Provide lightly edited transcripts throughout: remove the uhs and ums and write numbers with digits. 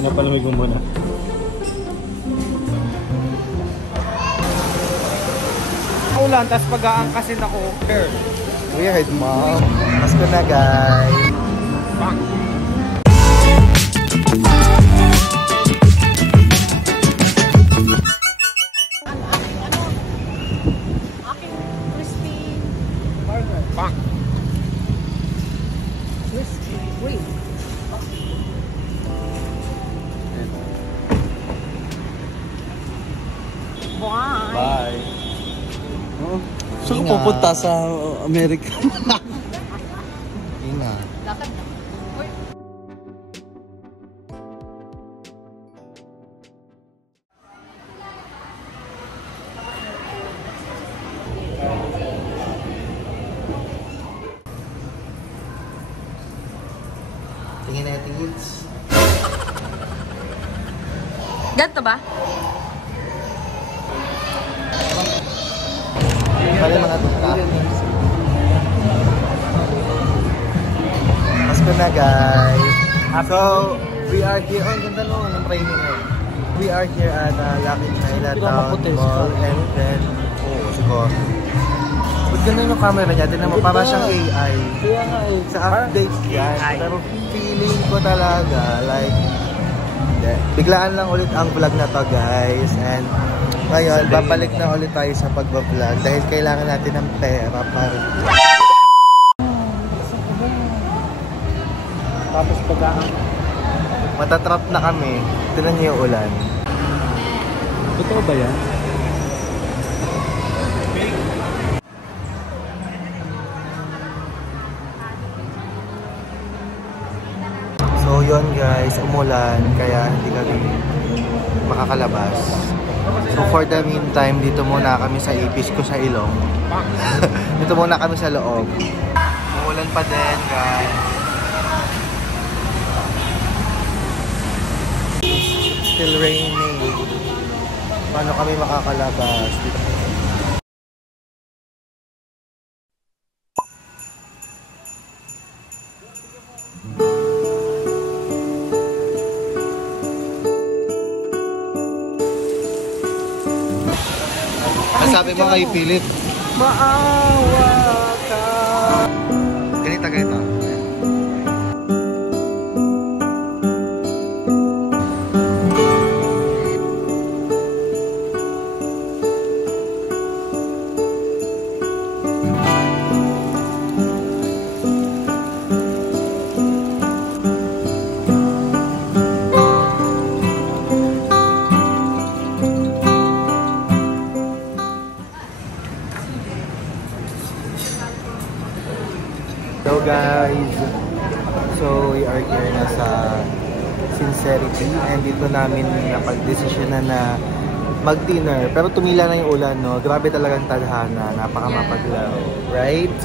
Pinapalamig mo muna. Ulan, tapos pag-aangkasin ako. Weird, mom. Mas ko na, guys. Bang! Aking crispy Burger. Bang! crispy wing. Bye. Bye! Saan ka pupunta sa Amerika? Ingat. Lakad na. Uy. Tingin na yung hits. Ganto ba? Bali mga tuka. Mas ko na, guys. So, we are here. Oh, ganda no, ng training ngayon. We are here at Lucky Chinatown Mall. And then, siguro. Ba't ganda yung camera niya? Tinan mo, para siyang AI. Kaya nga eh. Sa updates yan. Pero feeling ko talaga, like, biglaan lang ulit ang vlog na to, guys. And ngayon, babalik na ulit tayo sa pagbablog dahil kailangan natin ng pera para... Tapos pag-aangkasin. Matatrap na kami. Tignan niyo yung ulan. Totoo ba yan? So yun guys, umulan kaya hindi kami makakalabas. So for the meantime, dito muna kami sa ipis ko sa ilong. Dito muna kami sa loob. Umulan pa din guys. Still raining. Paano kami makakalabas? Sabi mo kay Philip, maawa ka. Ganito, ganito. Hello guys! So we are here na sa Sincerity and dito namin napag-desisyonan na mag-dinner. Pero tumila na yung ulan, no? Grabe talagang tadhana. Napakamapaglaw. Right?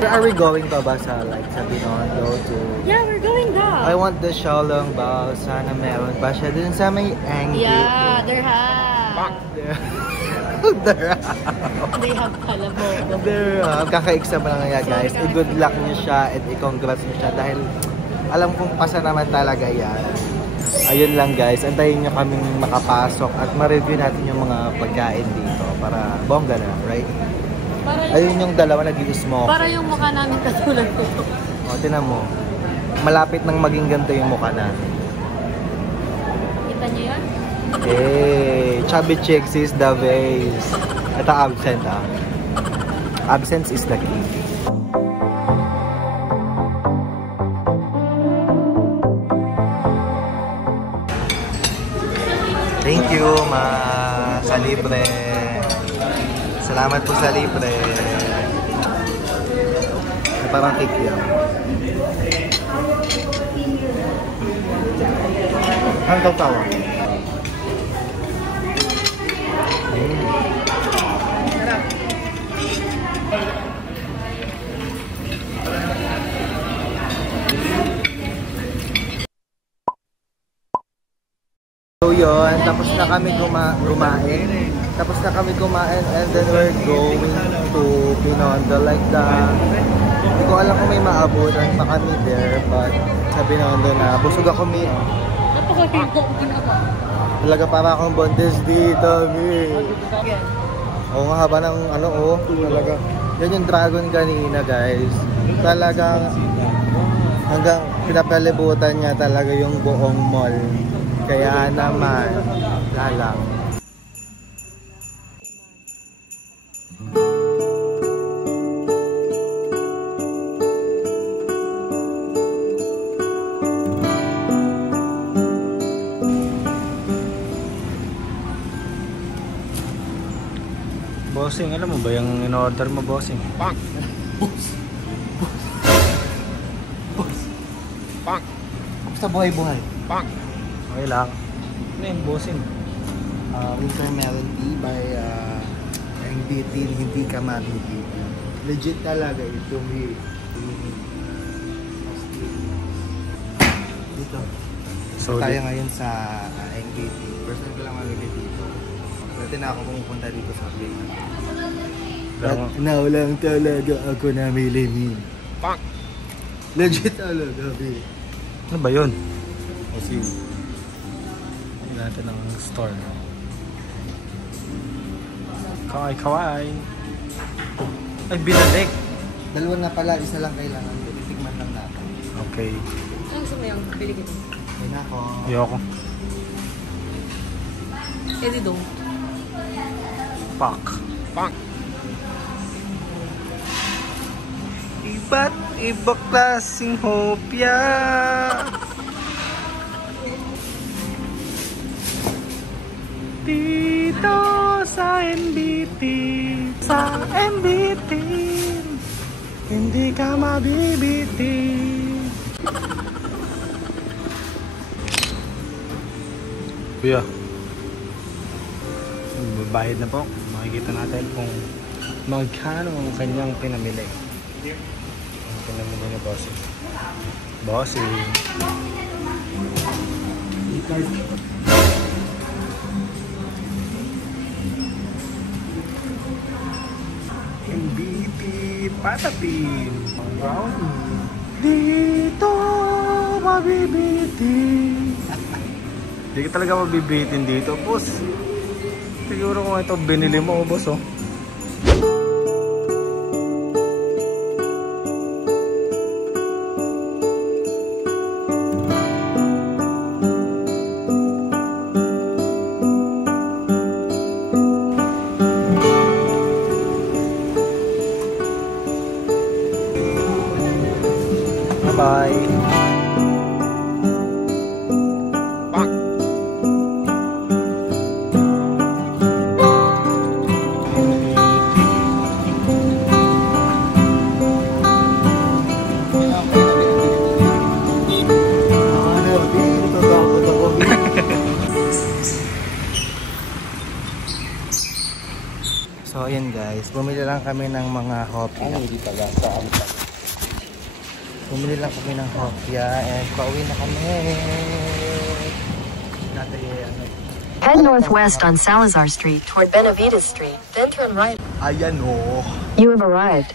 Where are we going to ba sa Binondo to... Yeah, we're going down. I want the Xiaolong Bao. Sana meron ba siya dun sa may Angie? Yeah, there have. They have kalabo. Kaka-exam lang nga guys. I-good luck niyo siya at i-congrats niyo siya dahil alam kong pasa naman talaga yan. Ayun lang guys. Antayin niyo kaming makapasok at ma-review natin yung mga pagkain dito para bongga na, right? Ayun yung dalawa nag-i-smoke. Para yung mukha namin katulad nito. O, tinan mo. Malapit nang maging ganito yung mukha natin. Kita niyo yan? Hey, chubby chicks is the base. Ito absent ah. Absence is the key. Thank you, ma. Sa libre. Salamat po sa libre. Parang cake yan. Hanggang tawa. So yun, tapos na kami kumain. Tapos na kami kumain and then we're going to Binondo like the ko alam kung may maabutan pa kami there, but sabi naman doon na busog ako mi. Napakahirap ang ginagawa. Talaga para akong bondes dito, mi. Oo nga, haba ng ano, oh. Talaga. Yan yung dragon kanina, guys. Talagang hanggang pinapalibutan niya talaga yung buong mall. Kaya naman, lalang. Bossing, alam mo ba yung in-order mo, bossing? Pang! Pang! Basta buhay-buhay. Pang! Okay lang. Ano yung bossing? Winter Melon Tea by MBT, hindi ka mabibitin. Legit talaga ito, mi. Dito. So, tayo ngayon sa MBT. First time ko lang mamili dito. Dati na ako pumupunta dito sa Blake. At naulang talaga ako namili, mi. Pang! Legit talaga, mi. Ano ba yun? Bossing. Hindi natin ang store. Kawai-kawai. Ay, binalik. Dalawa na pala, isa lang kailangan. Titigman lang natin. Okay. Ano gusto mo yung bili kita? Ayun ako. Ayoko. Eddie Dong. Pak. Pak. Iba't iba klaseng hopya. Dito sa MBT. Sa MBT. Hindi ka mabibitin. Kuya. Bayad na po. Makikita natin kung magkano ang kanyang pinamili. Ang pinamili ni Bossing. Bossing. MVP patapin. Brownie. Dito mabibitin. Hindi ka talaga mabibitin dito, boss. Siguro kung ito binili mo, boss, oh. Bye-bye. So ayun guys, bumili lang kami ng mga hopya. Hindi pala sa amta. Bumili lang kami ng hopya and pauwi na kami. Head northwest on Salazar Street toward Benavides Street, then turn right. Ayan oh. You have arrived.